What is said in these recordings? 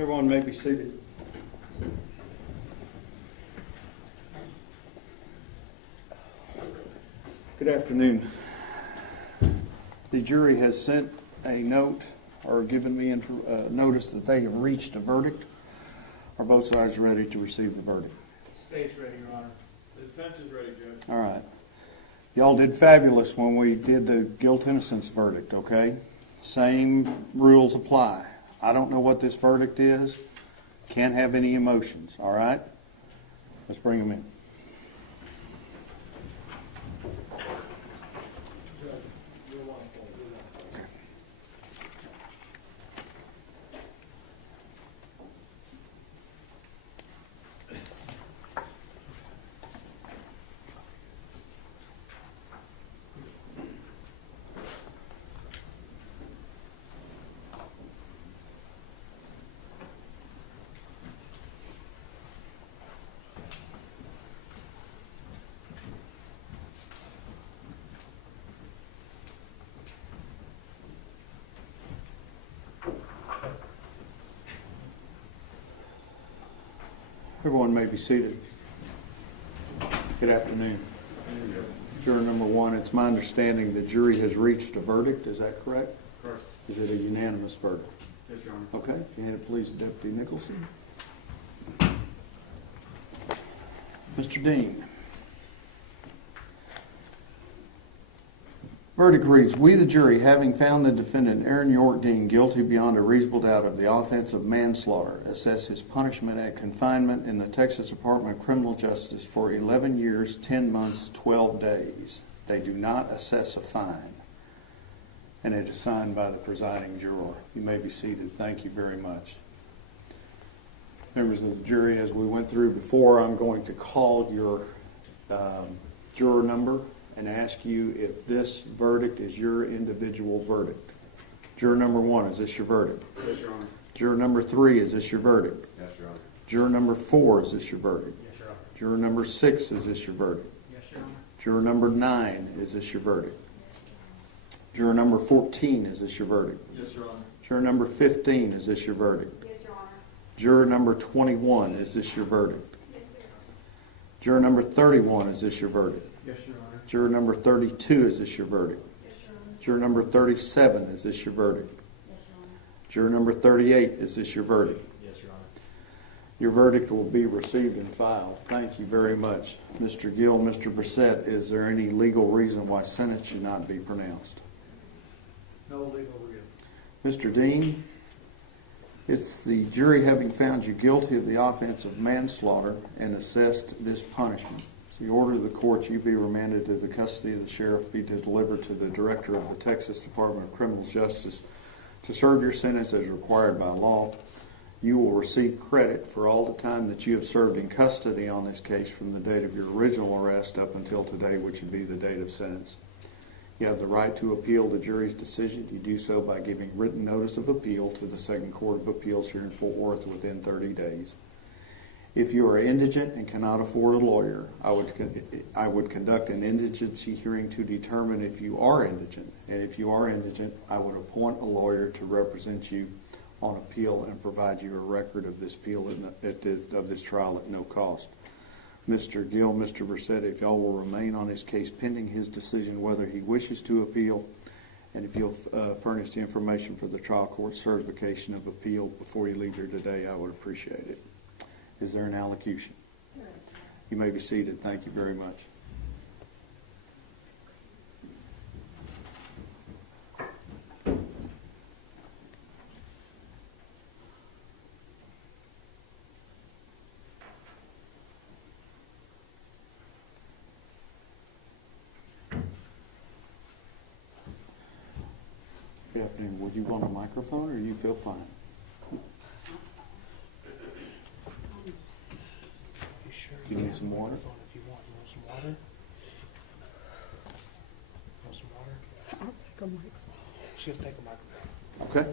Everyone may be seated. Good afternoon. The jury has sent a note or given me notice that they have reached a verdict. Are both sides ready to receive the verdict? State's ready, Your Honor. The defense is ready, Judge. All right. Y'all did fabulous when we did the guilt-innocence verdict, okay? Same rules apply. I don't know what this verdict is. Can't have any emotions, all right? Let's bring them in. Everyone may be seated. Good afternoon. Juror number one, it's my understanding the jury has reached a verdict. Is that correct? Correct. Is it a unanimous verdict? Yes, Your Honor. Okay. Hand it please to Deputy Nicholson. Mr. Dean. Verdict reads, we the jury, having found the defendant Aaron York Dean guilty beyond a reasonable doubt of the offense of manslaughter, assess his punishment at confinement in the Texas Department of Criminal Justice for 11 years, 10 months, 12 days. They do not assess a fine. And it is signed by the presiding juror. You may be seated. Thank you very much. Members of the jury, as we went through before, I'm going to call your juror number and ask you if this verdict is your individual verdict. Juror number one, is this your verdict? Yes, Your Honor. Juror number three, is this your verdict? Yes, Your Honor. Juror number four, is this your verdict? Yes, Your Honor. Juror number six, is this your verdict? Yes, Your Honor. Juror number 9, is this your verdict? Juror number 14, is this your verdict? Yes, Your Honor. Juror number 15, is this your verdict? Yes, Your Honor. Juror number 21, is this your verdict? Yes, Your Honor. Juror number 31, is this your verdict? Yes, Your Honor. Juror number 32, is this your verdict? Yes, Your Honor. Juror number 37, is this your verdict? Yes, Your Honor. Juror number 38, is this your verdict? Yes, Your Honor. Your verdict will be received and filed. Thank you very much. Mr. Gill, Mr. Brissett, is there any legal reason why sentence should not be pronounced? No legal review. Mr. Dean, it's the jury having found you guilty of the offense of manslaughter and assessed this punishment. It's the order of the court you be remanded to the custody of the sheriff, be delivered to the director of the Texas Department of Criminal Justice to serve your sentence as required by law. You will receive credit for all the time that you have served in custody on this case from the date of your original arrest up until today, which would be the date of sentence. You have the right to appeal the jury's decision. You do so by giving written notice of appeal to the Second Court of Appeals here in Fort Worth within 30 days. If you are indigent and cannot afford a lawyer, I would conduct an indigency hearing to determine if you are indigent. And if you are indigent, I would appoint a lawyer to represent you on appeal and provide you a record of this appeal of this trial at no cost. Mr. Gill, Mr. Brissett, if y'all will remain on his case pending his decision whether he wishes to appeal, and if you'll furnish the information for the trial court certification of appeal before you leave here today, I would appreciate it. Is there an allocution? There is. You may be seated. Thank you very much. Good afternoon. Would you want a microphone or you feel fine? You sure You need some water? If you want some water? Want some water? I'll take a microphone. She'll take a microphone. Okay.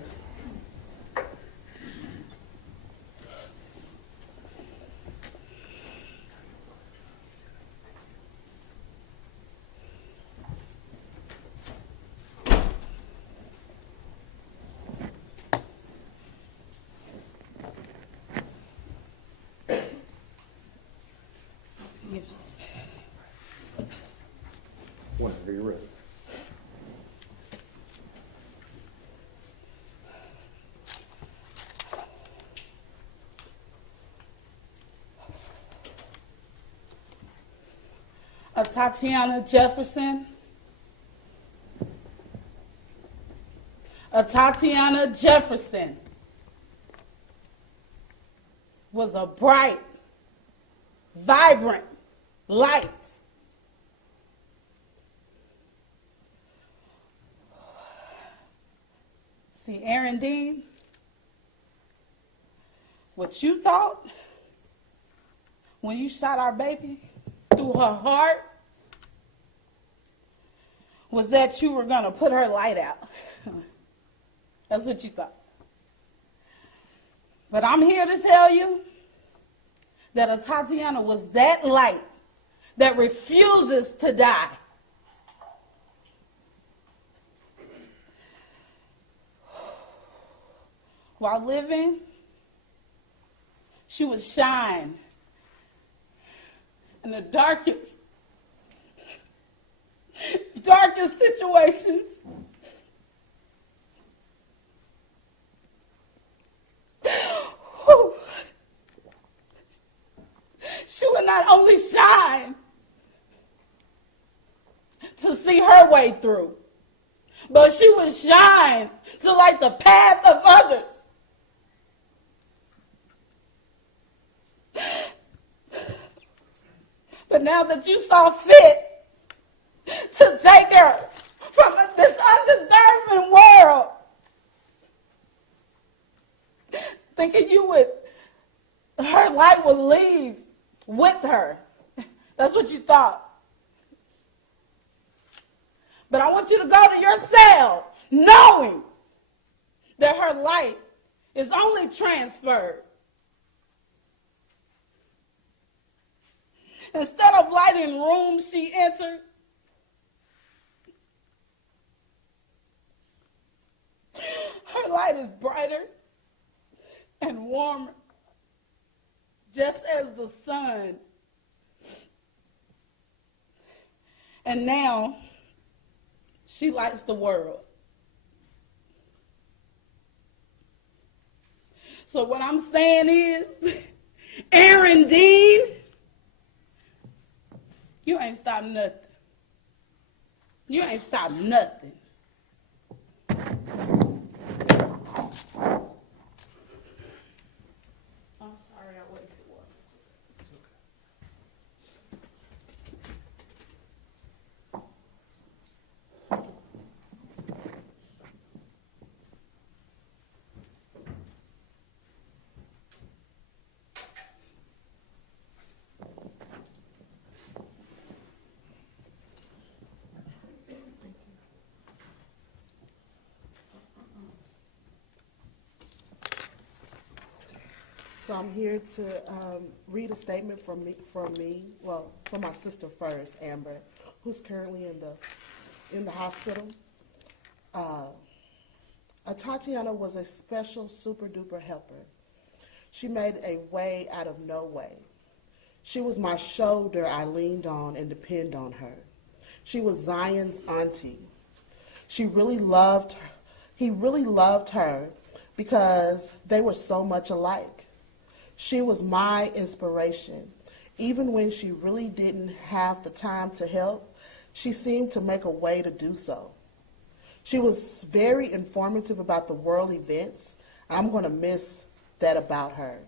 Tatiana Jefferson. Tatiana Jefferson was a bright, vibrant light. See, Aaron Dean, what you thought when you shot our baby through her heart was that you were going to put her light out. That's what you thought. But I'm here to tell you that Tatiana was that light that refuses to die. While living, she would shine in the darkest situations. She would not only shine to see her way through, but she would shine to light the path of others. But now that you saw fit to take her from this undeserving world, thinking her light would leave with her. That's what you thought. But I want you to go to your cell knowing that her light is only transferred. Instead of lighting rooms she entered, her light is brighter and warmer, just as the sun. And now, she lights the world. So what I'm saying is, Aaron Dean, you ain't stopped nothing. You ain't stopped nothing. I'm sorry I wasted water. It's okay. So I'm here to read a statement from my sister first, Amber, who's currently in the hospital. Tatiana was a special super duper helper. She made a way out of no way. She was my shoulder I leaned on and depend on her. She was Zion's auntie. He really loved her because they were so much alike. She was my inspiration. Even when she really didn't have the time to help, she seemed to make a way to do so. She was very informative about the world events. I'm going to miss that about her.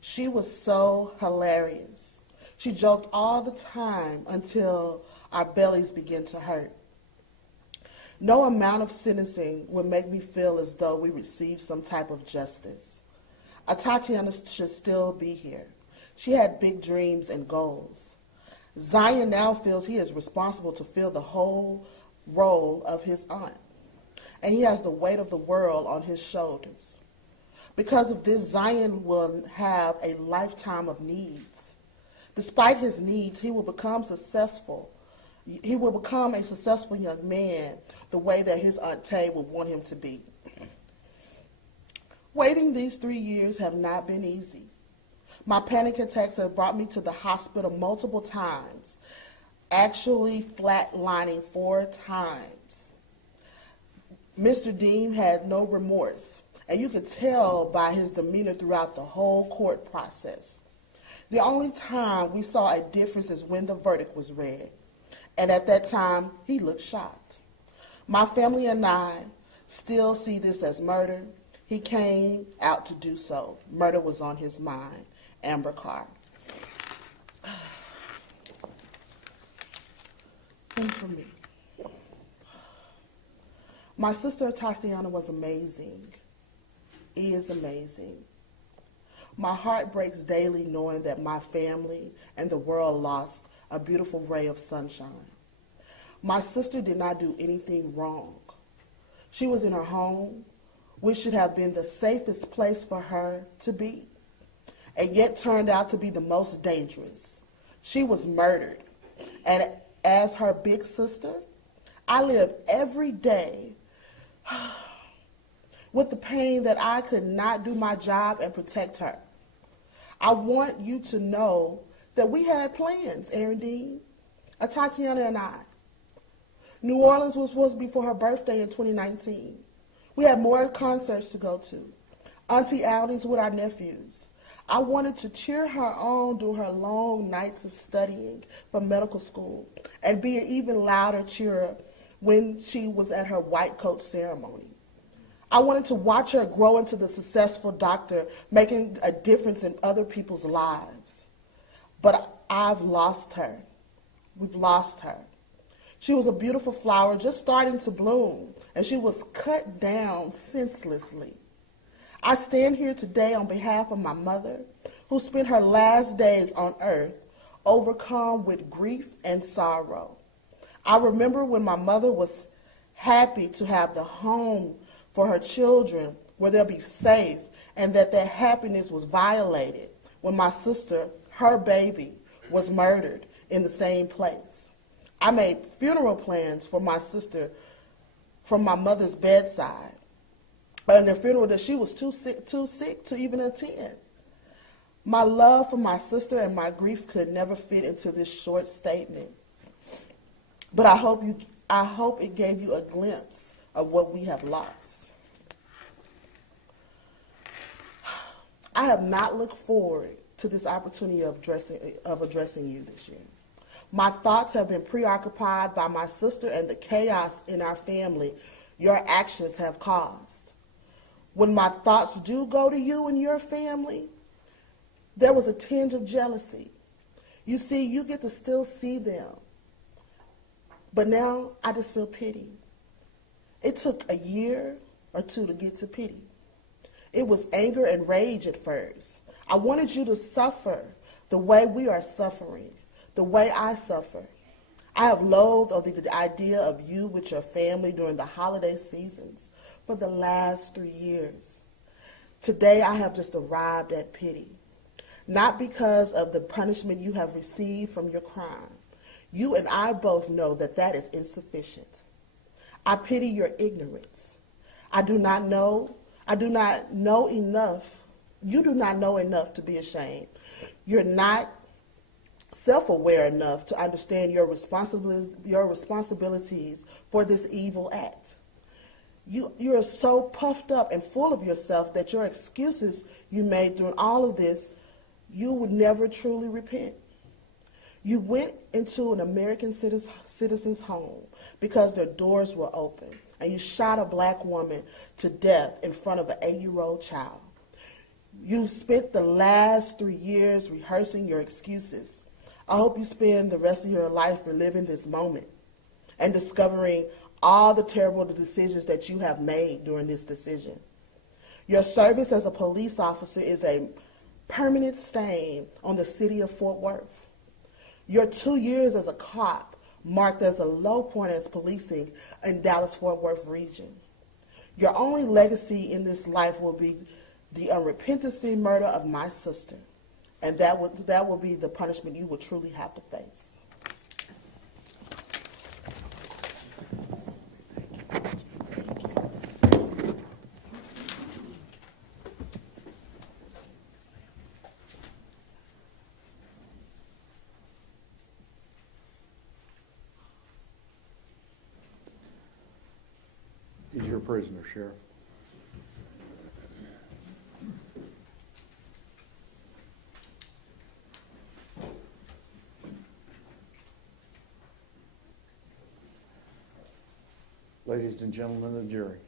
She was so hilarious. She joked all the time until our bellies began to hurt. No amount of sentencing would make me feel as though we received some type of justice. Tatiana should still be here. She had big dreams and goals. Zion now feels he is responsible to fill the whole role of his aunt, and he has the weight of the world on his shoulders. Because of this, Zion will have a lifetime of needs. Despite his needs, he will become successful. He will become a successful young man the way that his Aunt Tay would want him to be. Waiting these 3 years have not been easy. My panic attacks have brought me to the hospital multiple times, actually flatlining 4 times. Mr. Dean had no remorse, and you could tell by his demeanor throughout the whole court process. The only time we saw a difference is when the verdict was read. And at that time, he looked shocked. My family and I still see this as murder. He came out to do so. Murder was on his mind. Amber Carr. And for me, my sister Tatiana was amazing, is amazing. My heart breaks daily knowing that my family and the world lost a beautiful ray of sunshine. My sister did not do anything wrong. She was in her home, which should have been the safest place for her to be, and yet turned out to be the most dangerous. She was murdered, and as her big sister, I live every day with the pain that I could not do my job and protect her. I want you to know that we had plans, Erin Dean, Tatiana and I. New Orleans was supposed to be for her birthday in 2019. We had more concerts to go to, auntie outings with our nephews. I wanted to cheer her on during her long nights of studying for medical school and be an even louder cheerer when she was at her white coat ceremony. I wanted to watch her grow into the successful doctor, making a difference in other people's lives. But I've lost her. We've lost her. She was a beautiful flower just starting to bloom, and she was cut down senselessly. I stand here today on behalf of my mother, who spent her last days on earth overcome with grief and sorrow. I remember when my mother was happy to have the home for her children where they'll be safe, and that their happiness was violated when my sister, her baby, was murdered in the same place. I made funeral plans for my sister from my mother's bedside, and the funeral that she was too sick to even attend. My love for my sister and my grief could never fit into this short statement. But I hope it gave you a glimpse of what we have lost. I have not looked forward to this opportunity of addressing you this year. My thoughts have been preoccupied by my sister and the chaos in our family your actions have caused. When my thoughts do go to you and your family, there was a tinge of jealousy. You see, you get to still see them. But now I just feel pity. It took a year or two to get to pity. It was anger and rage at first. I wanted you to suffer the way we are suffering, the way I suffer. I have loathed the idea of you with your family during the holiday seasons for the last 3 years. Today I have just arrived at pity, not because of the punishment you have received from your crime. You and I both know that that is insufficient. I pity your ignorance. I do not know enough. You do not know enough to be ashamed. You're not self-aware enough to understand your responsibilities for this evil act. You're so puffed up and full of yourself that your excuses you made during all of this, you would never truly repent. You went into an American citizen's home because their doors were open, and you shot a black woman to death in front of an 8-year-old child. You spent the last 3 years rehearsing your excuses. I hope you spend the rest of your life reliving this moment and discovering all the terrible decisions that you have made during this decision. Your service as a police officer is a permanent stain on the city of Fort Worth. Your 2 years as a cop marked as a low point as policing in Dallas-Fort Worth region. Your only legacy in this life will be the unrepentant murder of my sister, and that will be the punishment you will truly have to face. He's your prisoner, Sheriff. Ladies and gentlemen of the jury,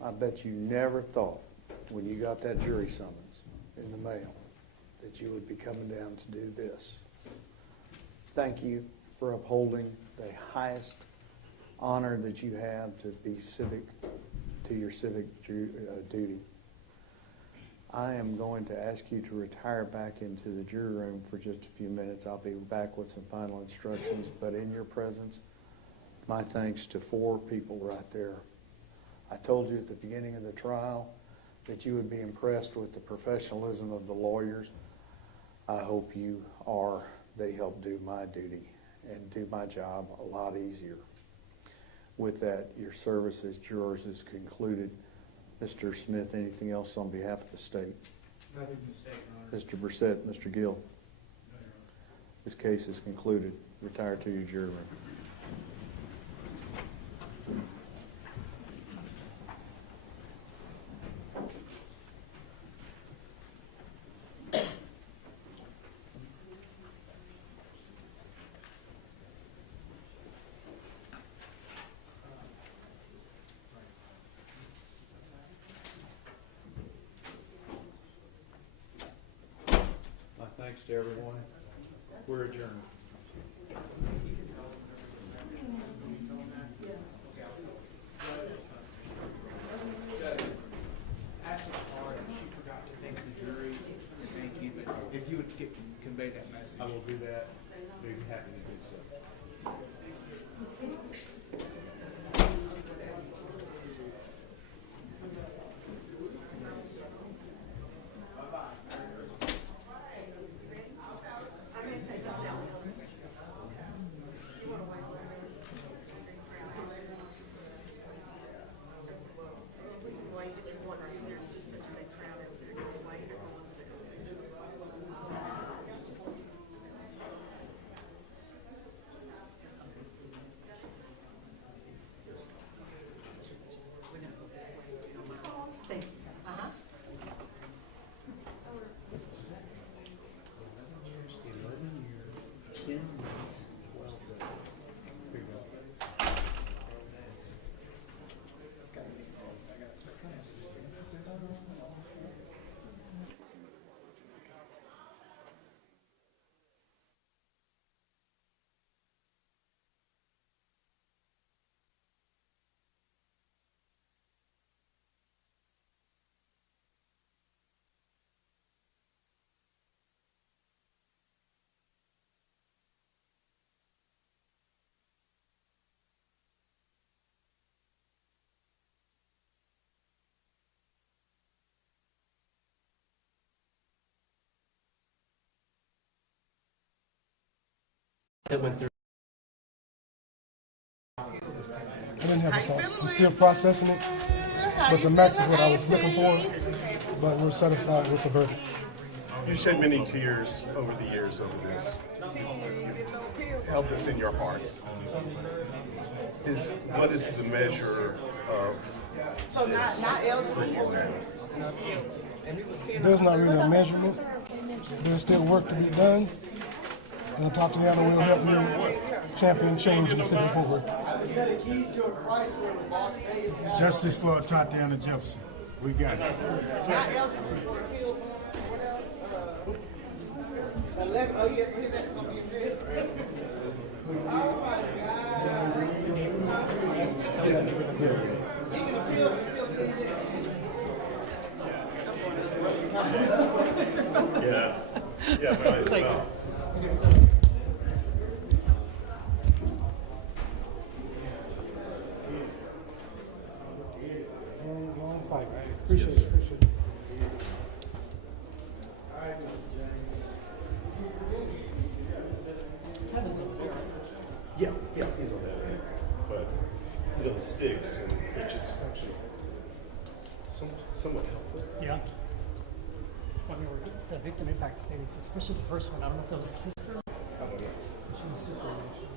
I bet you never thought when you got that jury summons in the mail that you would be coming down to do this. Thank you for upholding the highest honor that you have to be to your civic duty. I am going to ask you to retire back into the jury room for just a few minutes. I'll be back with some final instructions, but in your presence, my thanks to 4 people right there. I told you at the beginning of the trial that you would be impressed with the professionalism of the lawyers. I hope you are. They help do my duty and do my job a lot easier. With that, your service as jurors is concluded. Mr. Smith, anything else on behalf of the state? Nothing to state, Your Honor. Mr. Brissett, Mr. Gill, No, Your Honor. this case is concluded. Retire to your jury room. My thanks to everyone. We're adjourned. Ashley's hard, and she forgot to thank the jury. Thank you, but if you would convey that message. I will do that. Be happy to do so. I didn't have a thought. I'm still processing it, but the match is what I was looking for. But we're satisfied with the verdict. You shed many tears over the years over this. You held this in your heart. What is the measure of this for you now? There's not really a measurement. There's still work to be done. And the top together will help me champion change in the city of Fort Worth. Justice for Tatiana Jefferson. We got it. Yeah. Yeah, but it's about. Long fight. Appreciate it. Appreciate it. Yeah, he's on that. But he's on the sticks, which is actually somewhat helpful. Yeah. When we were the victim impact statements, especially the first one, I don't know if that was the sister. I don't know. She was super emotional.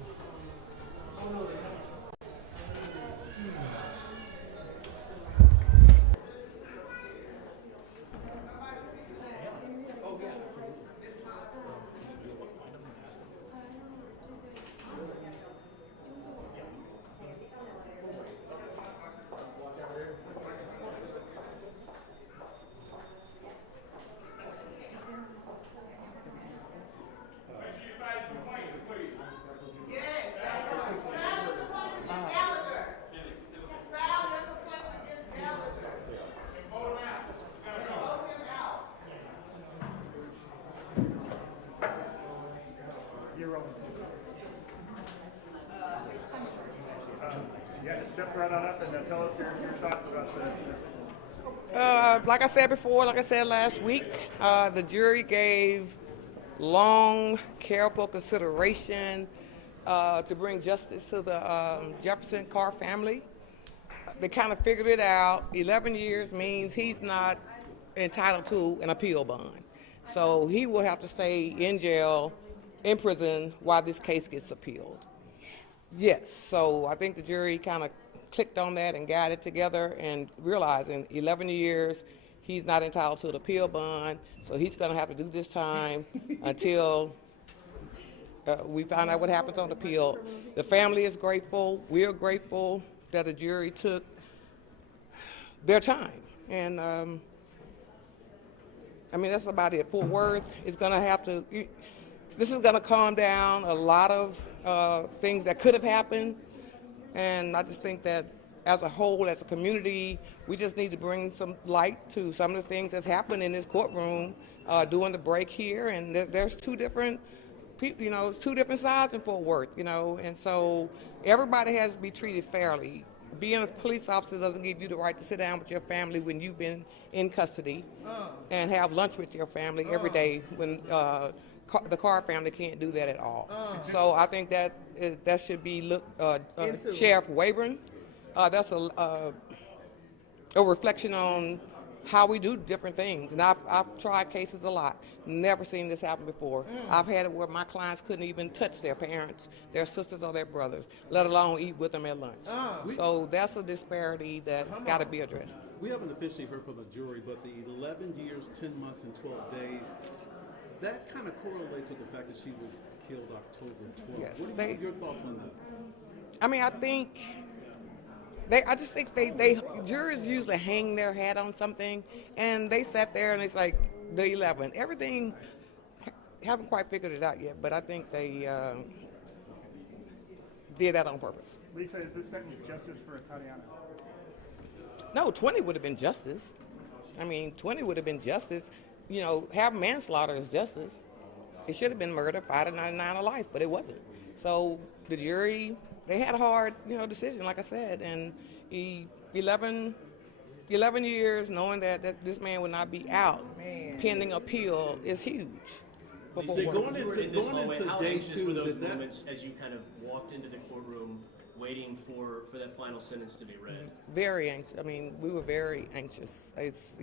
Yeah, just step right on up and tell us your thoughts about this. Like I said before, like I said last week, the jury gave long, careful consideration to bring justice to the Jefferson Carr family. They kind of figured it out. 11 years means he's not entitled to an appeal bond. So he will have to stay in jail, in prison, while this case gets appealed. Yes, so I think the jury kind of clicked on that and got it together and realized in 11 years he's not entitled to an appeal bond, so he's going to have to do this time until we find out what happens on the appeal. The family is grateful. We are grateful that the jury took their time. And I mean, that's about it. Fort Worth is going to have to, this is going to calm down a lot of things that could have happened. And I just think that as a whole, as a community, we just need to bring some light to some of the things that's happened in this courtroom during the break here. And there's two different people, it's two different sides in Fort Worth, and so everybody has to be treated fairly. Being a police officer doesn't give you the right to sit down with your family when you've been in custody and have lunch with your family every day when the Carr family can't do that at all. So I think that should be Sheriff Wayburn. That's a reflection on how we do different things. And I've tried cases a lot. Never seen this happen before. I've had it where my clients couldn't even touch their parents, their sisters or their brothers, let alone eat with them at lunch. So that's a disparity that's got to be addressed. We haven't officially heard from the jury, but the 11 years, 10 months, and 12 days, that kind of correlates with the fact that she was killed October 12th. Yes, What are your thoughts on that? I mean, I just think jurors usually hang their hat on something, and they sat there and it's like the 11. Everything, haven't quite figured it out yet, but I think they did that on purpose. Lisa, is this sentence justice for Tatiana? No, 20 would have been justice. I mean, 20 would have been justice. Have manslaughter is justice. It should have been murder, 5 to 99 of life, but it wasn't. So the jury, they had a hard, decision, like I said, and 11 years knowing that this man would not be out pending appeal is huge. So going into how day anxious 2, were those did that? moments as you kind of walked into the courtroom waiting for that final sentence to be read? Very anxious. I mean, we were very anxious. It's,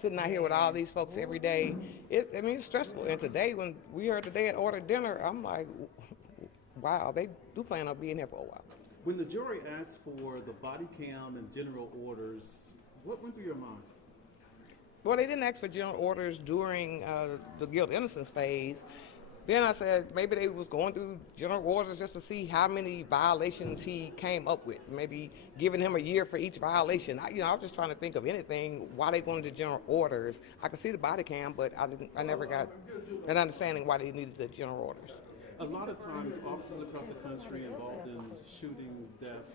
sitting out here with all these folks every day. It's stressful. And today, when we heard the day had ordered dinner, I'm like, wow, they do plan on being here for a while. When the jury asked for the body cam and general orders, what went through your mind? Well, they didn't ask for general orders during the guilt innocence phase. Then I said maybe they was going through general orders just to see how many violations he came up with. Maybe giving him a year for each violation. I was just trying to think of anything why they wanted the general orders. I could see the body cam, but I never got an understanding why they needed the general orders. A lot of times, officers across the country involved in shooting deaths,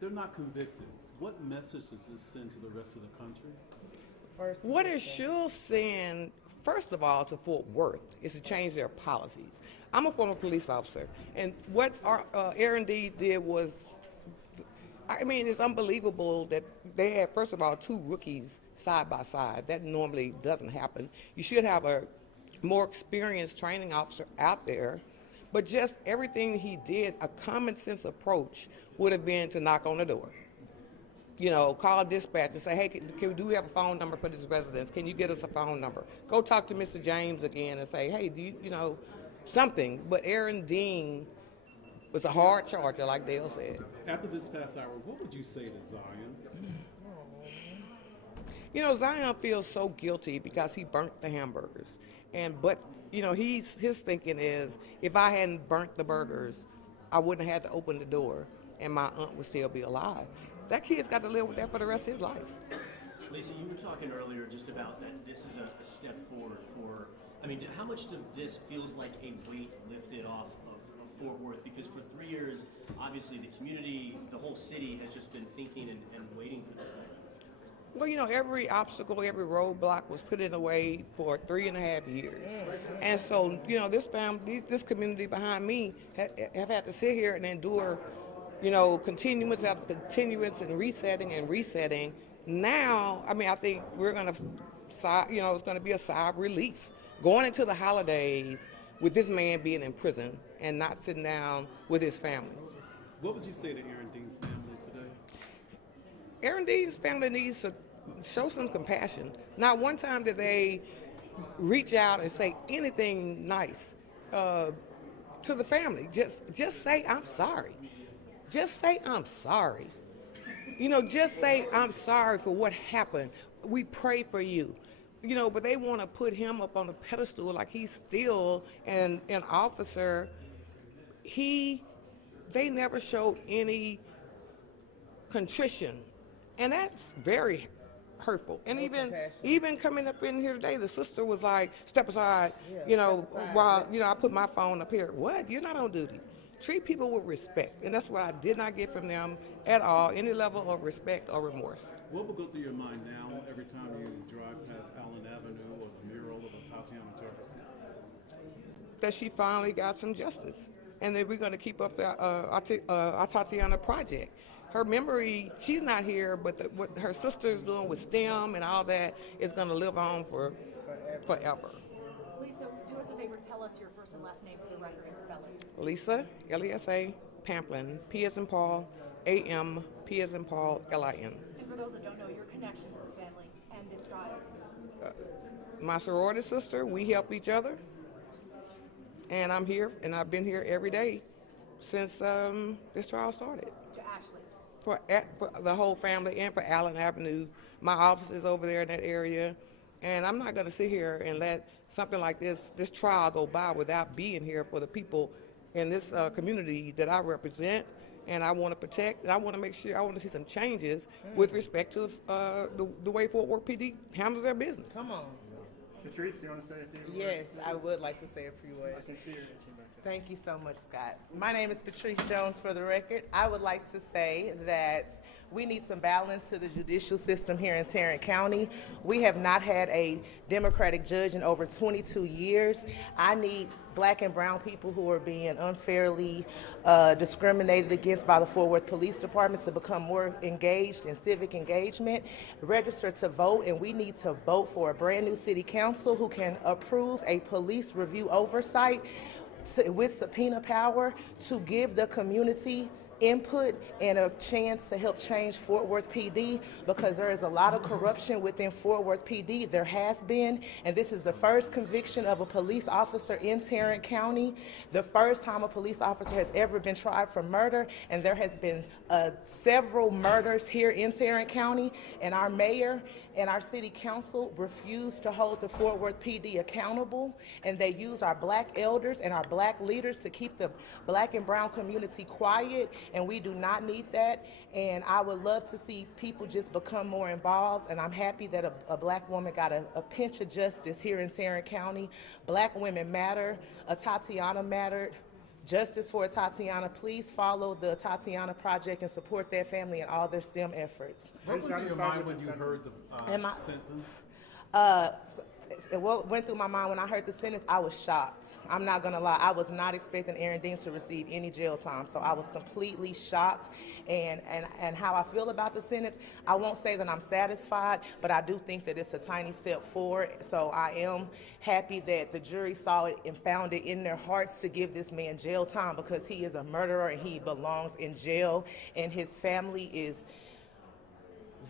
they're not convicted. What message does this send to the rest of the country? What it should send, first of all, to Fort Worth is to change their policies. I'm a former police officer, and what our R&D did was, it's unbelievable that they had, first of all, 2 rookies side by side. That normally doesn't happen. You should have a more experienced training officer out there, but just everything he did, a common sense approach would have been to knock on the door. Call dispatch and say, hey, do we have a phone number for this residence? Can you get us a phone number? Go talk to Mr. James again and say, hey, do you, something. But Aaron Dean was a hard charger, like Dale said. After this past hour, what would you say to Zion? Zion feels so guilty because he burnt the hamburgers. But his thinking is, if I hadn't burnt the burgers, I wouldn't have had to open the door and my aunt would still be alive. That kid's got to live with that for the rest of his life. Lisa, you were talking earlier just about that this is a step forward for, how much of this feels like a weight lifted off of Fort Worth? Because for 3 years, obviously the community, the whole city has just been thinking and waiting for this moment. Well, you know, every obstacle, every roadblock was put in the way for 3.5 years. And so, you know, this family, this community behind me have had to sit here and endure, you know, continuance after continuance and resetting. Now, I mean, I think we're going to, you know, it's going to be a sigh of relief going into the holidays with this man being in prison and not sitting down with his family. What would you say to Aaron Dean's family today? Aaron Dean's family needs to show some compassion. Not one time did they reach out and say anything nice to the family. Just say, I'm sorry. Just say, I'm sorry. You know, just say, I'm sorry for what happened. We pray for you. You know, but they want to put him up on a pedestal like he's still an officer. They never showed any contrition, and that's very hurtful. And even coming up in here today, the sister was like, step aside, you know, while, you know, I put my phone up here. What? You're not on duty. Treat people with respect, and that's what I did not get from them at all, any level of respect or remorse. What will go through your mind now every time you drive past Allen Avenue or the mural of Tatiana Jefferson? That she finally got some justice, and that we're going to keep up the our Tatiana project. Her memory, she's not here, but what her sister's doing with STEM and all that is going to live on forever. Lisa, do us a favor, tell us your first and last name for the record and spell it. Lisa, L-E-S-A, Pamplin, P as in Paul, A-M, P as in Paul, L-I-N. And for those that don't know, your connection to the family and this trial. My sorority sister, we help each other. And I'm here, and I've been here every day since this trial started. To Ashley. For the whole family and for Allen Avenue. My office is over there in that area. And I'm not going to sit here and let something like this trial go by without being here for the people in this community that I represent. And I want to protect, and I want to make sure, I want to see some changes with respect to the way Fort Worth PD handles their business. Come on. Patrice, do you want to say a few words? Yes, I would like to say a few words. I can see her. Thank you so much, Scott. My name is Patrice Jones, for the record. I would like to say that we need some balance to the judicial system here in Tarrant County. We have not had a Democratic judge in over 22 years. I need Black and brown people who are being unfairly discriminated against by the Fort Worth Police Department to become more engaged in civic engagement, register to vote, and we need to vote for a brand new city council who can approve a police review oversight with subpoena power to give the community input and a chance to help change Fort Worth PD, because there is a lot of corruption within Fort Worth PD. There has been, and this is the first conviction of a police officer in Tarrant County, the first time a police officer has ever been tried for murder, and there has been several murders here in Tarrant County, and our mayor and our city council refuse to hold the Fort Worth PD accountable, and they use our Black elders and our Black leaders to keep the Black and brown community quiet, and we do not need that. And I would love to see people just become more involved, and I'm happy that a Black woman got a pinch of justice here in Tarrant County. Black women matter. A Tatiana mattered. Justice for Tatiana. Please follow the Tatiana Project and support their family in all their STEM efforts. What went through your mind when you heard the sentence? What went through my mind when I heard the sentence, I was shocked. I'm not gonna lie, I was not expecting Aaron Dean to receive any jail time, so I was completely shocked. And how I feel about the sentence, I won't say that I'm satisfied, but I do think that it's a tiny step forward. So I am happy that the jury saw it and found it in their hearts to give this man jail time, because he is a murderer and he belongs in jail, and his family is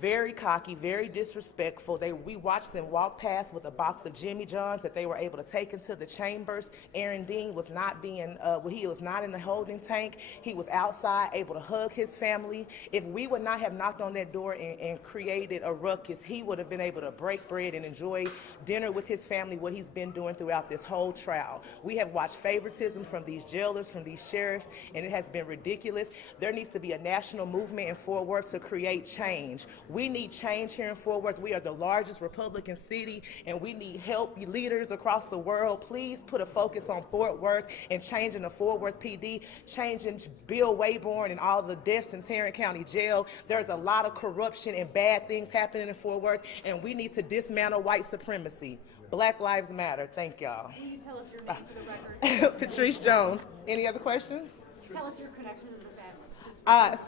very cocky, very disrespectful. We watched them walk past with a box of Jimmy John's that they were able to take into the chambers. Aaron Dean was not being, he was not in the holding tank. He was outside, able to hug his family. If we would not have knocked on that door and created a ruckus, he would have been able to break bread and enjoy dinner with his family, what he's been doing throughout this whole trial. We have watched favoritism from these jailers, from these sheriffs, and it has been ridiculous. There needs to be a national movement in Fort Worth to create change. We need change here in Fort Worth. We are the largest Republican city, and we need help. Leaders across the world, please put a focus on Fort Worth and changing the Fort Worth PD, changing Bill Wayborn and all the deaths in Tarrant County Jail. There's a lot of corruption and bad things happening in Fort Worth, and we need to dismantle white supremacy. Black Lives Matter. Thank y'all. Will you tell us your name for the record? Patrice Jones. Any other questions? Tell us your connection to the family.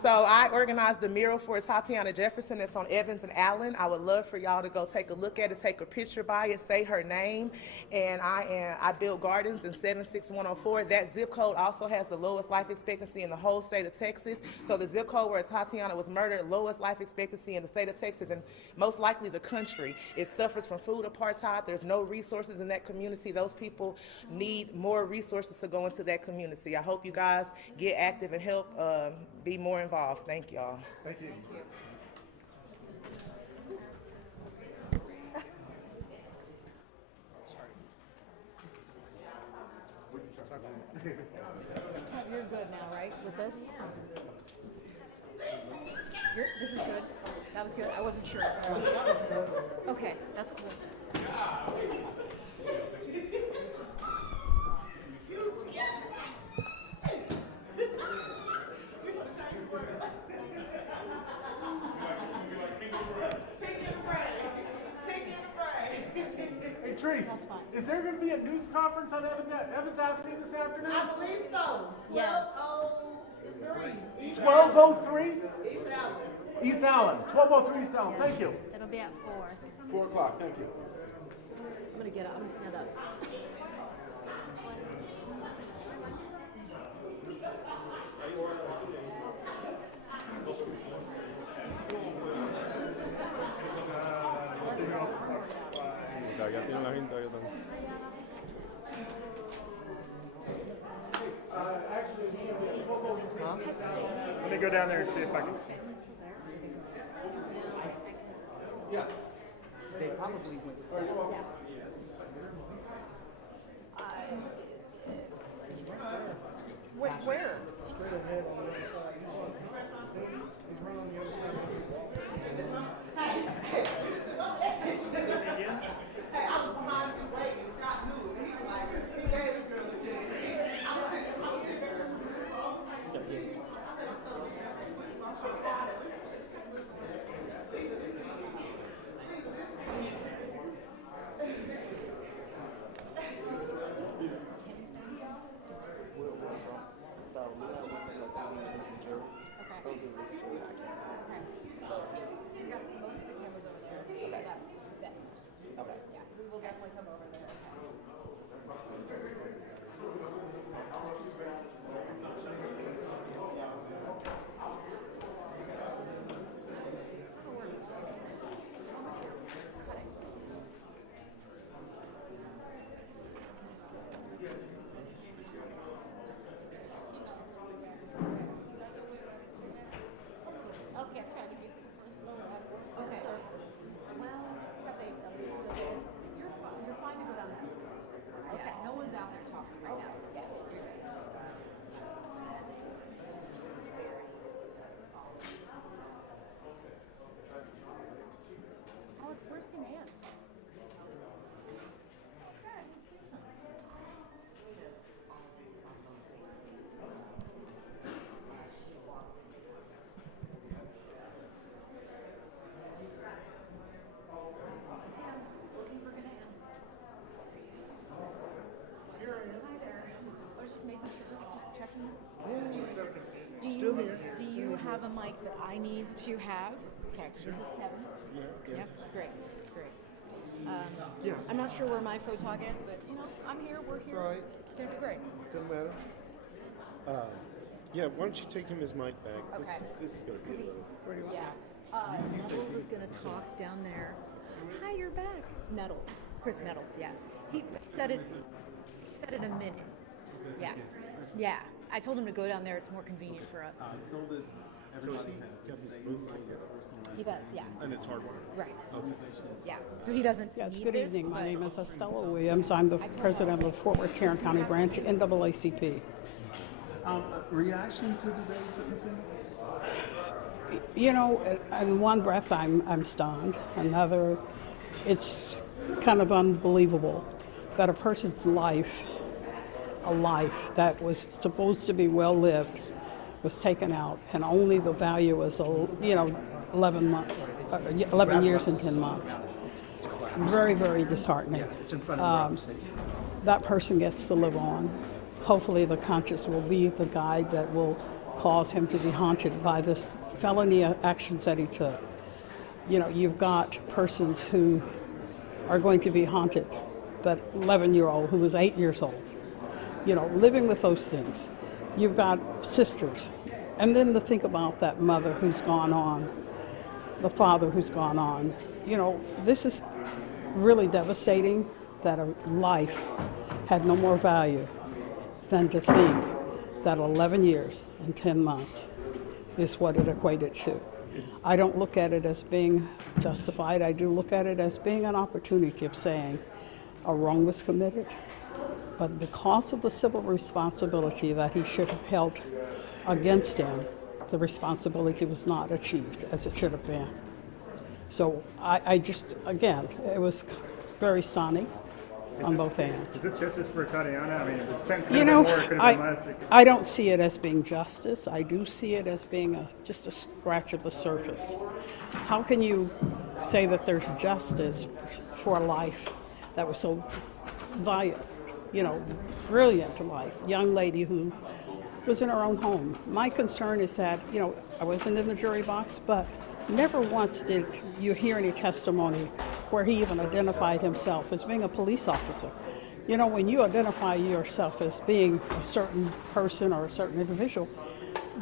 So I organized the mural for Tatiana Jefferson. It's on Evans and Allen. I would love for y'all to go take a look at it, take a picture by it, say her name. And I build gardens in 76104. That zip code also has the lowest life expectancy in the whole state of Texas. So the zip code where Tatiana was murdered, lowest life expectancy in the state of Texas and most likely the country. It suffers from food apartheid. There's no resources in that community. Those people need more resources to go into that community. I hope you guys get active and help be more involved. Thank y'all. Thank you. You're good now, right, with this? This is good. That was good. I wasn't sure. Okay, that's cool. Hey, Trace, is there going to be a news conference on Evans Avenue this afternoon? I believe so. Yes. 1203? East Allen. East Allen. 1203 East Allen. Thank you. It'll be at 4. 4 o'clock. Thank you. I'm gonna get up. I'm gonna stand up. Ya tiene la gente, yo también. Let me go down there and see if I can see. Yes. They probably went. Where? Straight ahead on the other side. He's running on the other side. Hey, I was behind you waiting. Scott knew it. He's like, he gave this girl a chance. I was sitting there. Do you have a mic that I need to have? Okay, this is Kevin. Yeah. Yep, great. I'm not sure where my photog is, but I'm here. We're here. It's all right. It's gonna be great. Doesn't matter. Yeah, why don't you take him his mic back? Okay. This is going to be a little... Where do you want? Nettles is gonna talk down there. Hi, you're back. Nettles, Chris Nettles. Yeah, he said it. A minute. Yeah. I told him to go down there. It's more convenient for us. So that everybody has the same He does, yeah. And it's hardwired? Right. Okay. Yeah. So he doesn't. Yes, need good this, evening. My but- name is Estella Williams. I'm the president of the Fort Worth Tarrant County branch, NAACP. Reaction to today's sentencing? You know, in one breath I'm stunned. Another, it's kind of unbelievable that a person's life, a life that was supposed to be well lived, was taken out, and only the value was, 11 months, 11 years and 10 months. Very, very disheartening. That person gets to live on. Hopefully the conscience will be the guide that will cause him to be haunted by the felony actions that he took. You know, you've got persons who are going to be haunted. That 11-year-old who was 8 years old, you know, living with those things. You've got sisters. And then to think about that mother who's gone on, the father who's gone on. You know, this is really devastating that a life had no more value than to think that 11 years and 10 months is what it equated to. I don't look at it as being justified. I do look at it as being an opportunity of saying a wrong was committed, but because of the civil responsibility that he should have held against him, the responsibility was not achieved as it should have been. So I just, again, it was very stunning on both ends. Is this justice for Tatiana? I mean, the sentence could You have know, been more, it could have been less. I don't see it as being justice. I do see it as being just a scratch of the surface. How can you say that there's justice for a life that was so valiant, you know, brilliant life, young lady who was in her own home? My concern is that, you know, I wasn't in the jury box, but never once did you hear any testimony where he even identified himself as being a police officer. You know, when you identify yourself as being a certain person or a certain individual,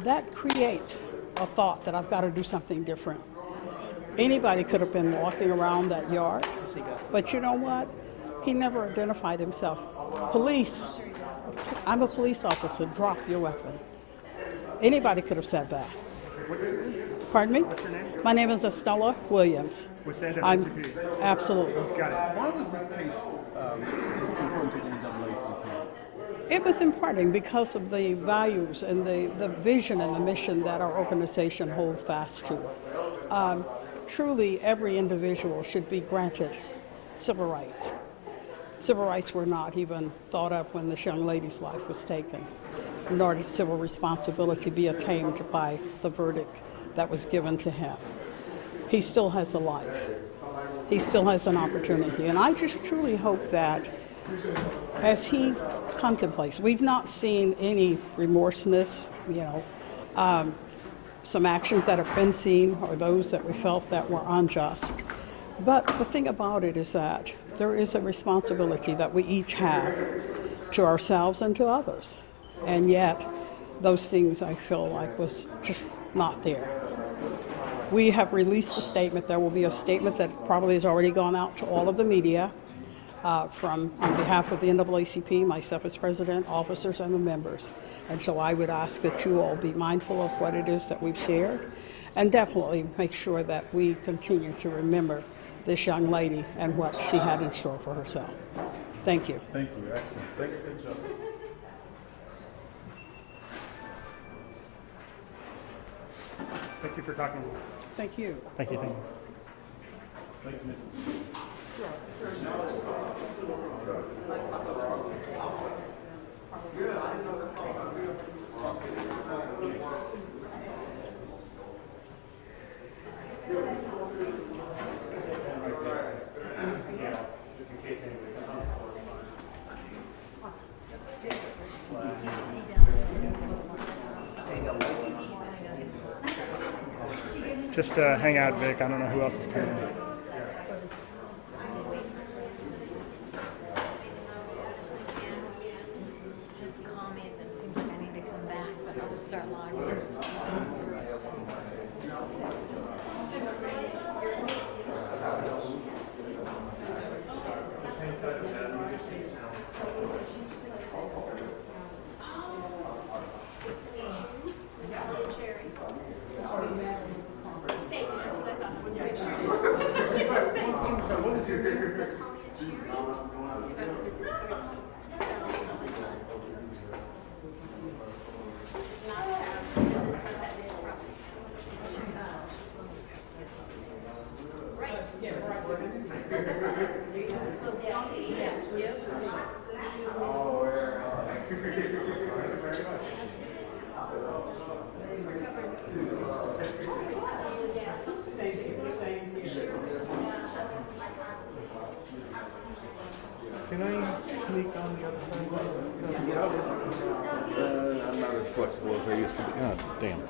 that creates a thought that I've got to do something different. Anybody could have been walking around that yard, but you know what? He never identified himself. Police, I'm a police officer, drop your weapon. Anybody could have said that. Pardon me? What's your name? My name is Estella Williams. With the NAACP? I'm absolutely. Got it. Why was this case so important to the NAACP? It was important because of the values and the vision and the mission that our organization holds fast to. Truly, every individual should be granted civil rights. Civil rights were not even thought of when this young lady's life was taken, nor did civil responsibility be attained by the verdict that was given to him. He still has a life. He still has an opportunity. And I just truly hope that as he contemplates, we've not seen any remorseness, you know, some actions that have been seen are those that we felt that were unjust. But the thing about it is that there is a responsibility that we each have to ourselves and to others. And yet, those things I feel like was just not there. We have released a statement. There will be a statement that probably has already gone out to all of the media on behalf of the NAACP, myself as president, officers, and the members. And so I would ask that you all be mindful of what it is that we've shared, and definitely make sure that we continue to remember this young lady and what she had in store for herself. Thank you. Thank you. Excellent. Thank you. Good job. Thank you for talking. Thank you. Thank you. Thank you. Thank you, Mrs. Just hang out, Vic. I don't know who else is coming. Just call me if it seems like I need to come back, but I'll just start logging. Business Can I sneak on the other side? I'm not as flexible as I used to be. God damn.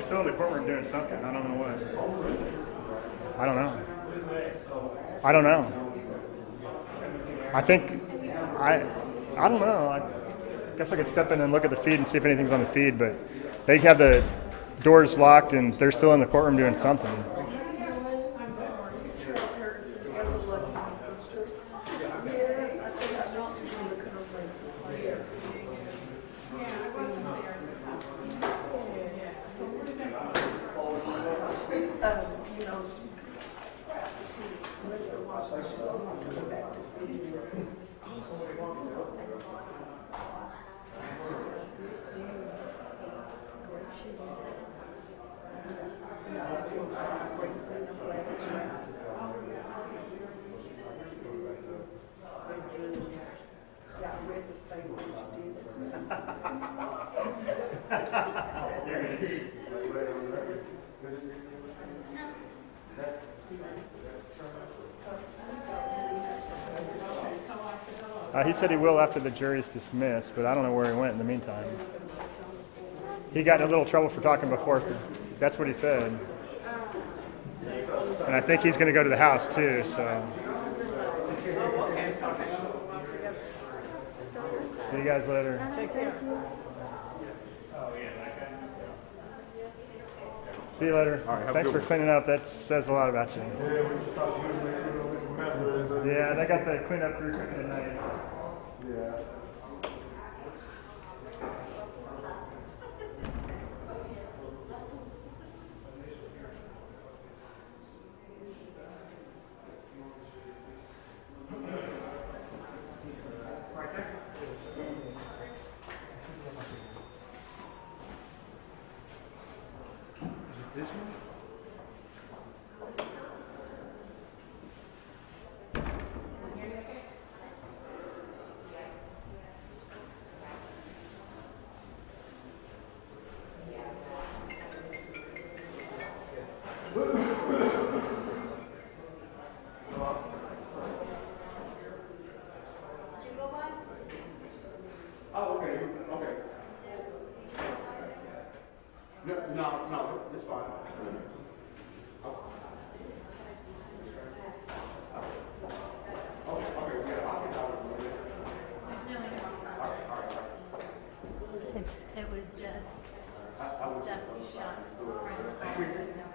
They're still in the courtroom doing something. I don't know what. I don't know. I don't know. I think I don't know. I guess I could step in and look at the feed and see if anything's on the feed, but they have the doors locked and they're still in the courtroom doing something. He said he will after the jury's dismissed, but I don't know where he went in the meantime. He got in a little trouble for talking before. That's what he said. And I think he's going to go to the house too, so. See you guys later. See you later. All right, Thanks for cleaning up. That says a lot about you. Yeah, they got the cleanup crew cooking tonight. Yeah. This one? Oh, okay, okay. No, it's fine. It was just stuff you shot right in the car.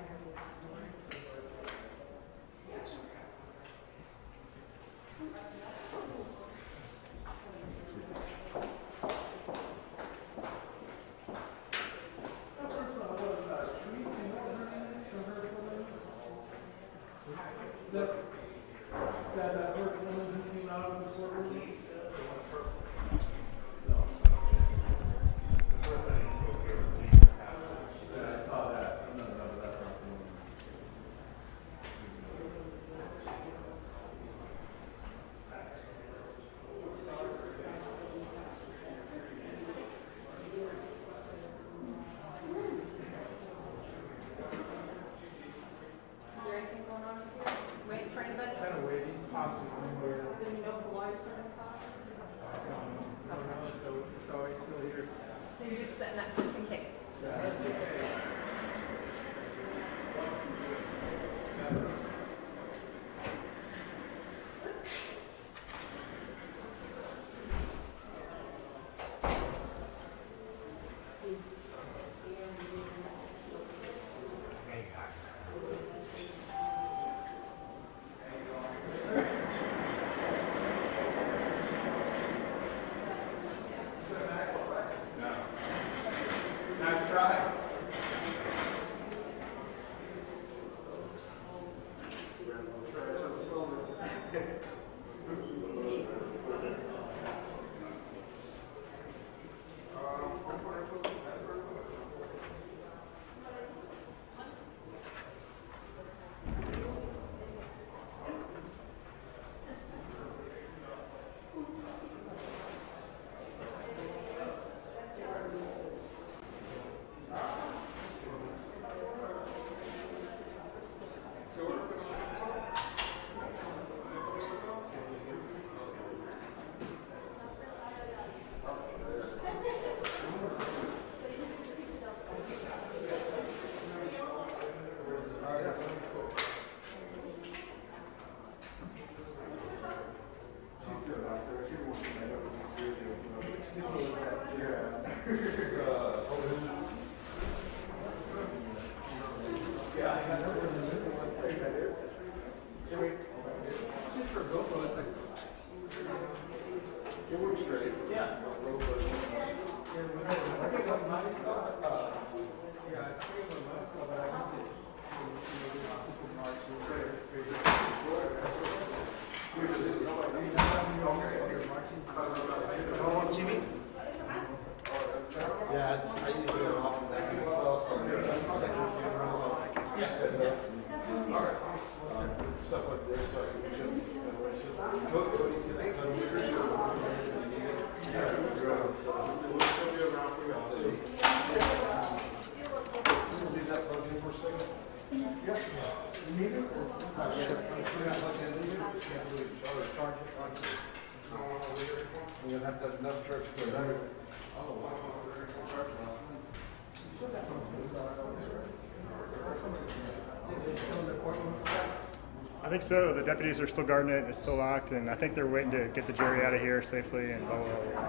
I think so. The deputies are still guarding it. It's still locked, and I think they're waiting to get the jury out of here safely and blah, blah, blah.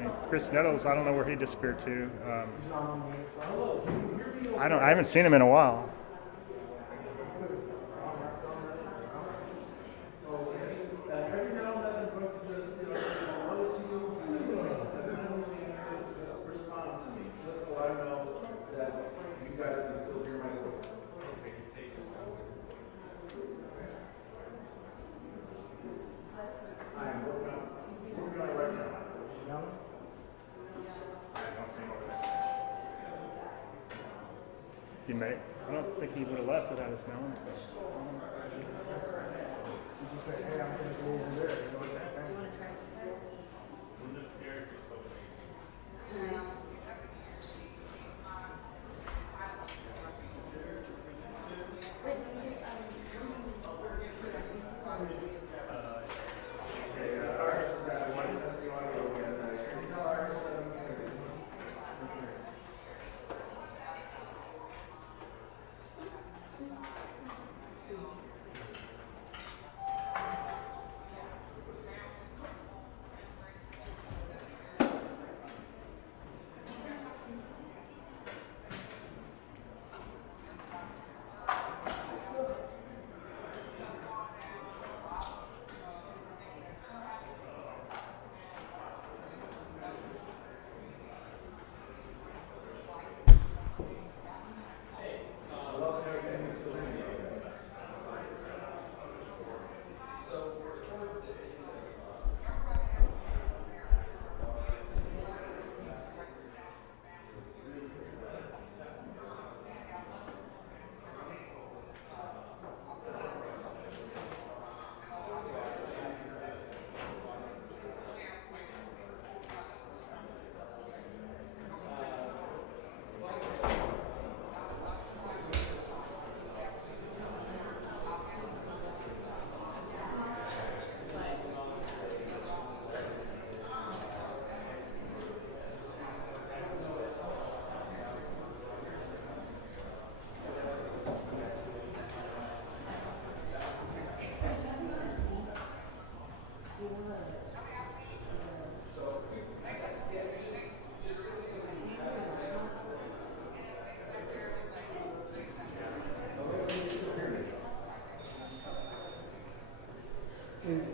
And Chris Nettles, I don't know where he disappeared to. I haven't seen him in a while. He may. I don't think he would have left without us knowing.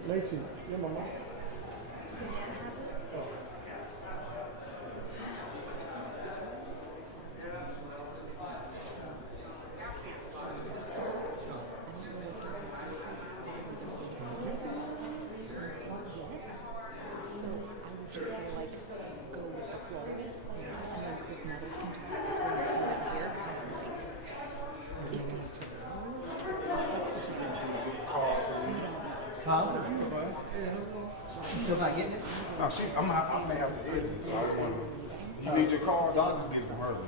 Lacey, you're my mom. So I would just say, like, go with the flow, and then Chris Nettles can talk to him over here, so I'm like, if they You still not getting it? No, I may have to hit it, so I don't want to. You need your card? Dog just needs the hard one.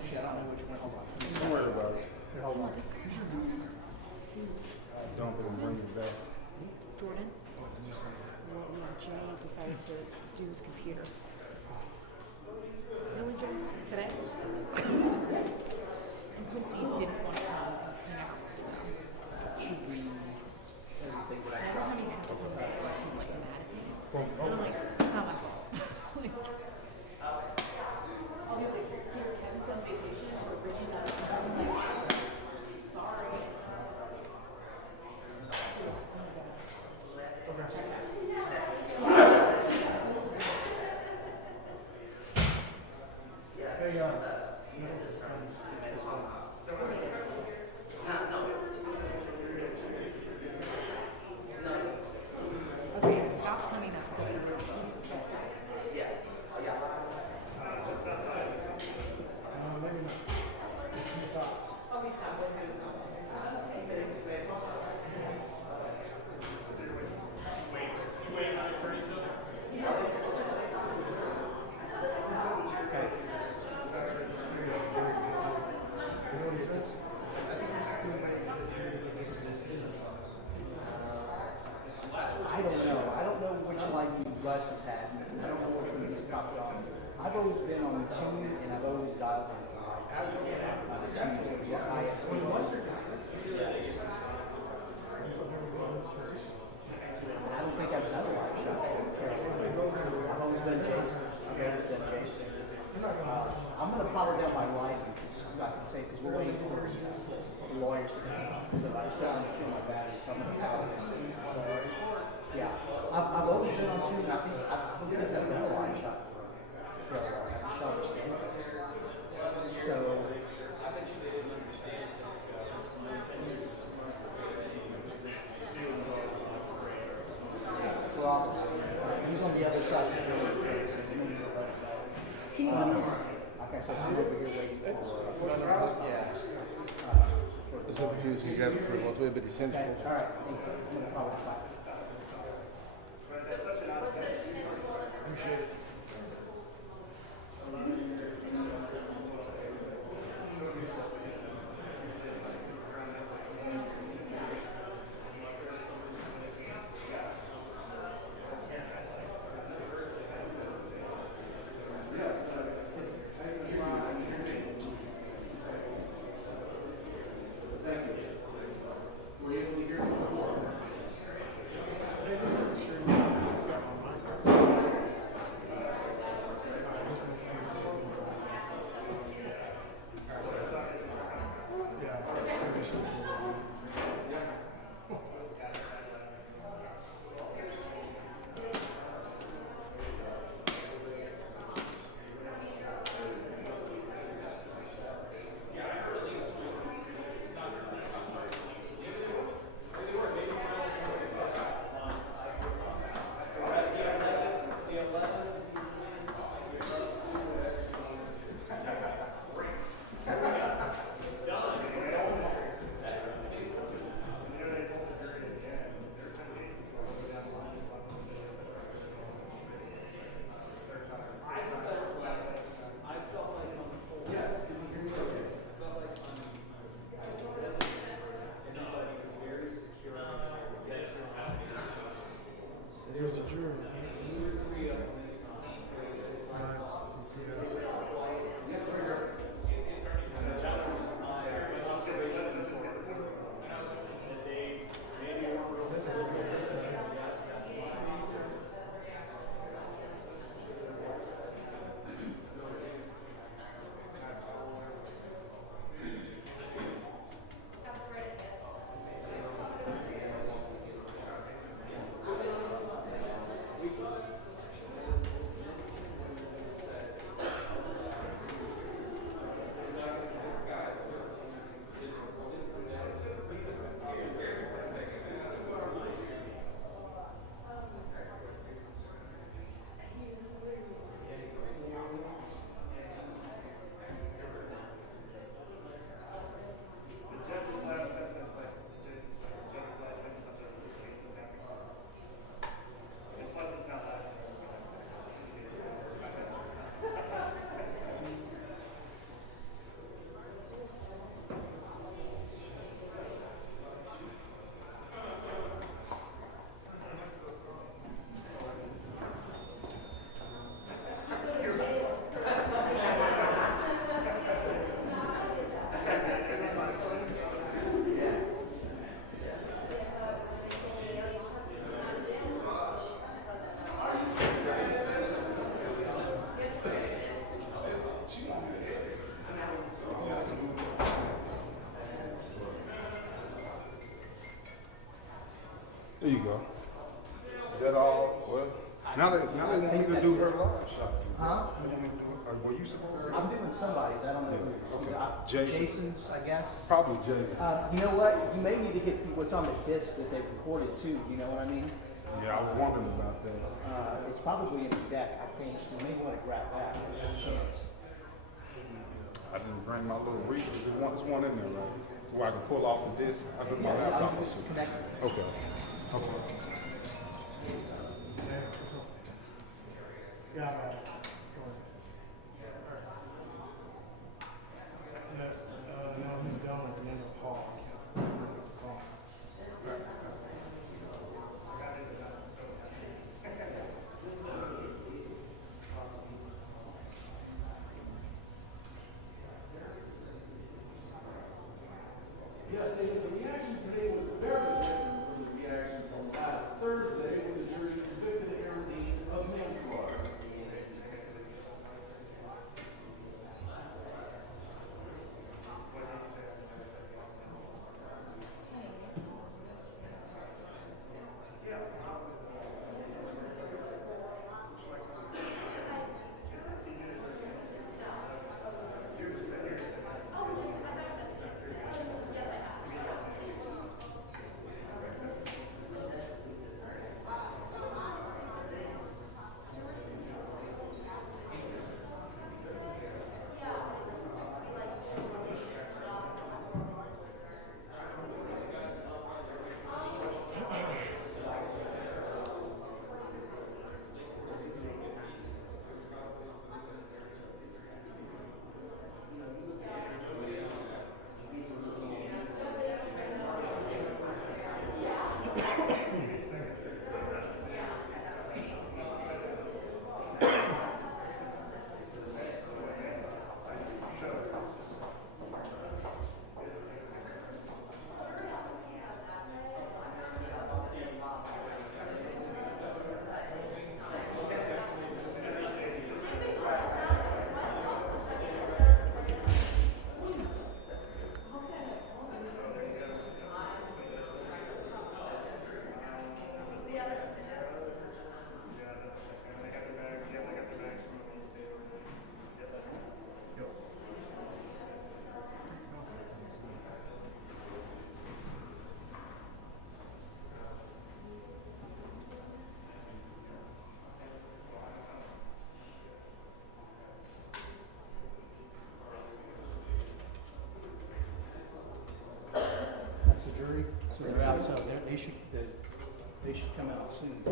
Shit, I don't know which one. Hold on. Don't worry about it. Here, hold on. Don't bring it back. Jordan, Jay decided to do his computer. Really, Jay? Today? And Quincy didn't want to come because he never wants to come. Should we? Everything that I Every got. time he has to come back, he's like mad at me. And I'm like, it's not my fault. Like, I'll be like, here, Kevin's on vacation or Richie's out of town. I'm like, sorry. Okay. Russ has had. I don't know which one he's popped on. I've always been on the team, and I've always dialed in for life. The team, yeah, I don't think I've done a lot of shot. I've always done Jason. I've always done Jason. I'm going to power down my life, just so I can say, because we're waiting for the lawyers to come out. So I just don't want to kill my battery, so I'm going to power down. So, yeah, I've always been on two, and I think I've done a lot of shot. So, he's on the other side of the field, so like I said, I'm over here waiting for, That's what we use. You grab it for what way, but essential. all right, thanks. I'm going to power back. Appreciate it. There's the jury. There you go. Is that all? Well, now they want me to do her live shot. Huh? Were you supposed to? I'm doing somebody's. I don't know who. Okay. Jason's, I guess. Probably Jason. You know what? You may need to get what's on the disc that they've recorded too. You know what I mean? Yeah, I was wondering about that. It's probably in the deck, I think. So you may want to grab that. I didn't bring my little reader. There's one in there, right? So I can pull off the disc. I put my laptop. Okay. Okay. Yeah, man. No, he's down at the end of the hall. should come out soon.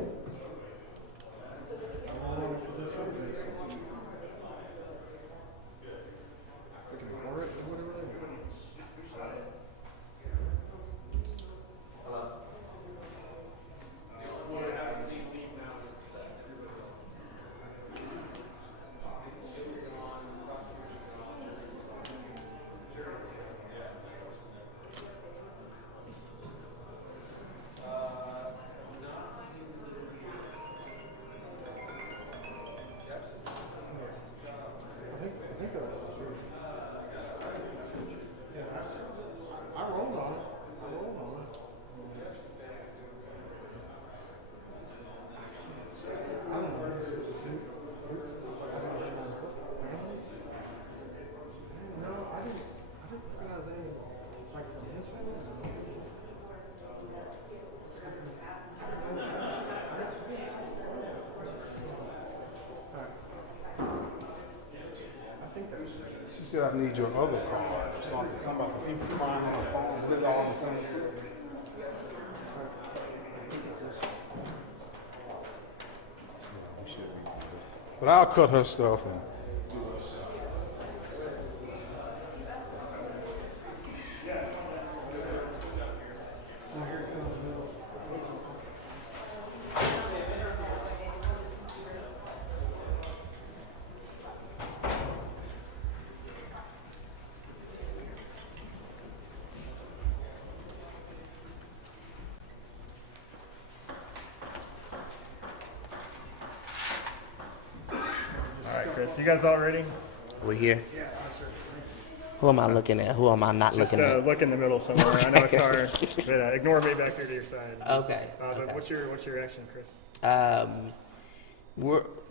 She said I need your other card or something. Somebody, some people crying on the phone, is it all the same? But I'll cut her stuff and All right, Chris, you guys all ready? We're here. Who am I looking at? Who am I not Just looking at? look in the middle somewhere. I know it's hard, but ignore me back here to your side. Okay. But what's your reaction, Chris?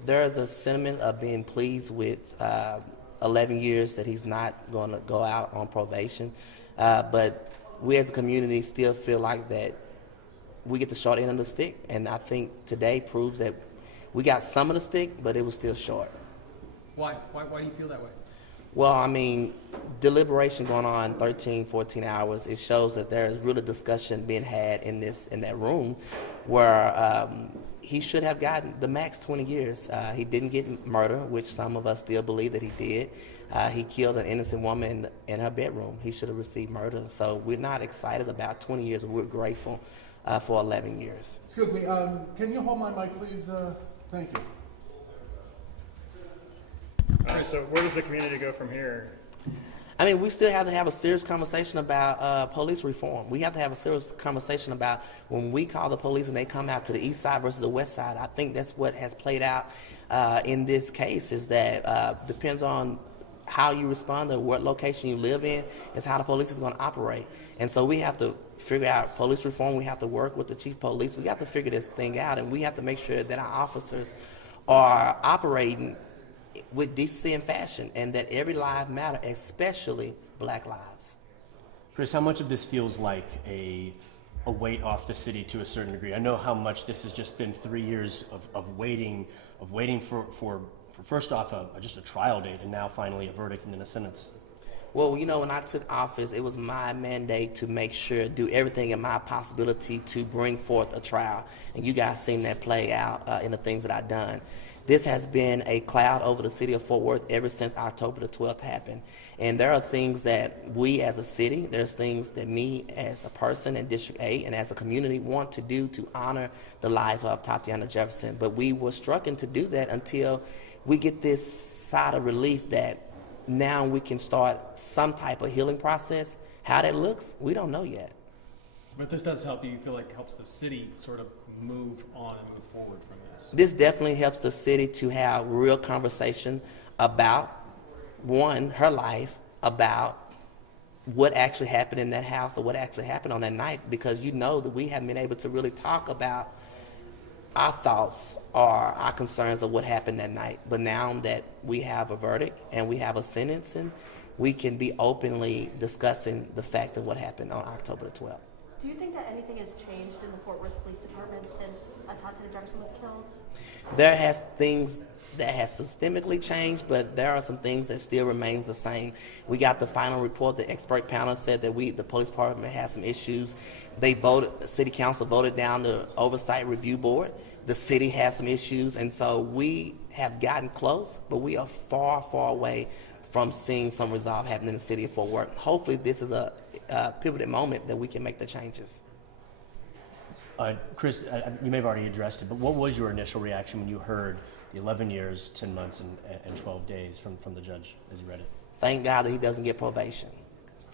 There is a sentiment of being pleased with 11 years that he's not going to go out on probation. But we as a community still feel like that we get the short end of the stick. And I think today proves that we got some of the stick, but it was still short. Why do you feel that way? Well, I mean, deliberation going on 13, 14 hours, it shows that there is really discussion being had in that room where he should have gotten the max 20 years. He didn't get murder, which some of us still believe that he did. He killed an innocent woman in her bedroom. He should have received murder. So we're not excited about 20 years, but we're grateful for 11 years. excuse me, can you hold my mic, please? Thank you. All right, so where does the community go from here? I mean, we still have to have a serious conversation about police reform. We have to have a serious conversation about when we call the police and they come out to the east side versus the west side. I think that's what has played out in this case, is that depends on how you respond to what location you live in is how the police is going to operate. And so we have to figure out police reform. We have to work with the chief of police. We have to figure this thing out, and we have to make sure that our officers are operating with decency and fashion, and that every life matter, especially black lives. Chris, how much of this feels like a weight off the city to a certain degree? I know how much this has just been 3 years of waiting for first off just a trial date, and now finally a verdict and then a sentence. Well, you know, when I took office, it was my mandate to make sure, do everything in my possibility to bring forth a trial. And you guys seen that play out in the things that I've done. This has been a cloud over the city of Fort Worth ever since October the 12th happened. And there are things that we as a city, there's things that me as a person in District 8 and as a community want to do to honor the life of Tatiana Jefferson. But we were struggling to do that until we get this side of relief that now we can start some type of healing process. How that looks, we don't know yet. But this does help you feel like it helps the city sort of move on and move forward from this. This definitely helps the city to have real conversation about, one, her life, about what actually happened in that house or what actually happened on that night, because you know that we haven't been able to really talk about our thoughts or our concerns of what happened that night. But now that we have a verdict and we have a sentencing, we can be openly discussing the fact of what happened on October the 12th. Do you think that anything has changed in the Fort Worth Police Department since Tatiana Jefferson was killed? There has things that has systemically changed, but there are some things that still remains the same. We got the final report. The expert panel said that the police department has some issues. They voted, the city council voted down the oversight review board. The city has some issues, and so we have gotten close, but we are far, far away from seeing some resolve happen in the city of Fort Worth. Hopefully this is a pivotal moment that we can make the changes. Chris, you may have already addressed it, but what was your initial reaction when you heard the 11 years, 10 months, and 12 days from the judge as he read it? Thank God that he doesn't get probation.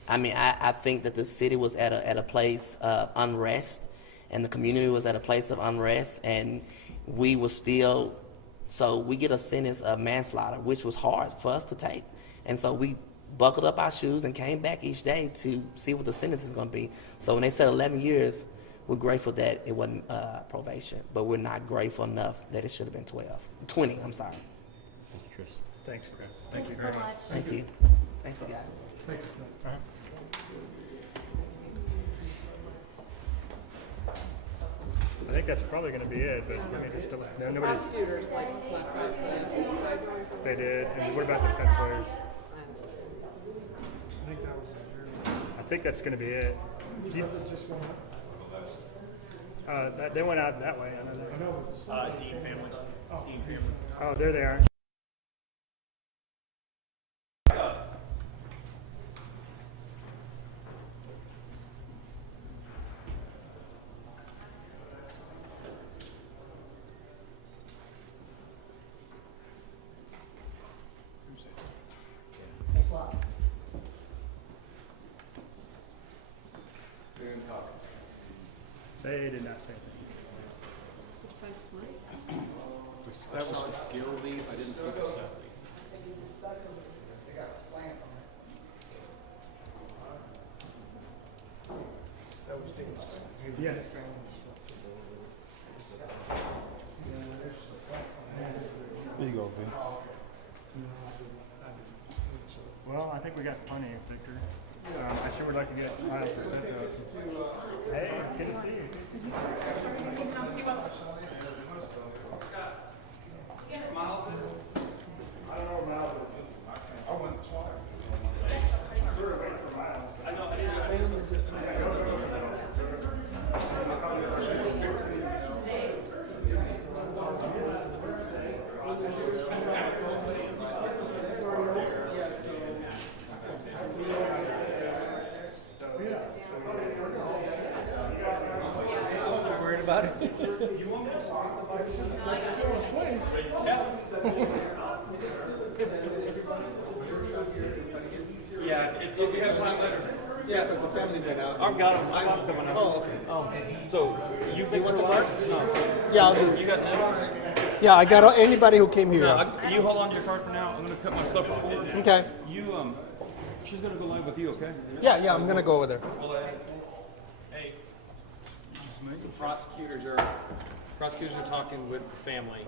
I mean, I think that the city was at a place of unrest, and the community was at a place of unrest, and we were still, so we get a sentence of manslaughter, which was hard for us to take. And so we buckled up our shoes and came back each day to see what the sentence is going to be. So when they said 11 years, we're grateful that it wasn't probation, but we're not grateful enough that it should have been 20, I'm sorry. Thank you, Chris. Thanks, Chris. Thank you very much. Thank you. Thank you, guys. Thank you, Scott. I think that's probably going to be it, but I mean, nobody's. They did. And what about the defense lawyers? I think that's going to be it. They went out that way. I know. Dean family. Dean family. Oh, there they are. Thanks a lot. They did not say anything. That was gill leaf. I didn't see the set leaf. Yes. There you go, Vin. Well, I think we got plenty, Victor. I sure would like to get files for sent to us. Hey, good to see you. I don't know where Miles is. I went twice. We were waiting for Miles. I know. I wasn't worried about it. Yeah, if you have time later. Yeah, because the family been out. I've got them. I'm coming up. Oh, okay. Oh, so you want the card? No. Yeah, I'll do. You got them? Yeah, I got anybody who came here. You hold on to your card for now. I'm gonna cut my stuff forward. Okay. You she's gonna go live with you, okay? Yeah, I'm gonna go over there. Hey. Prosecutors are talking with the family.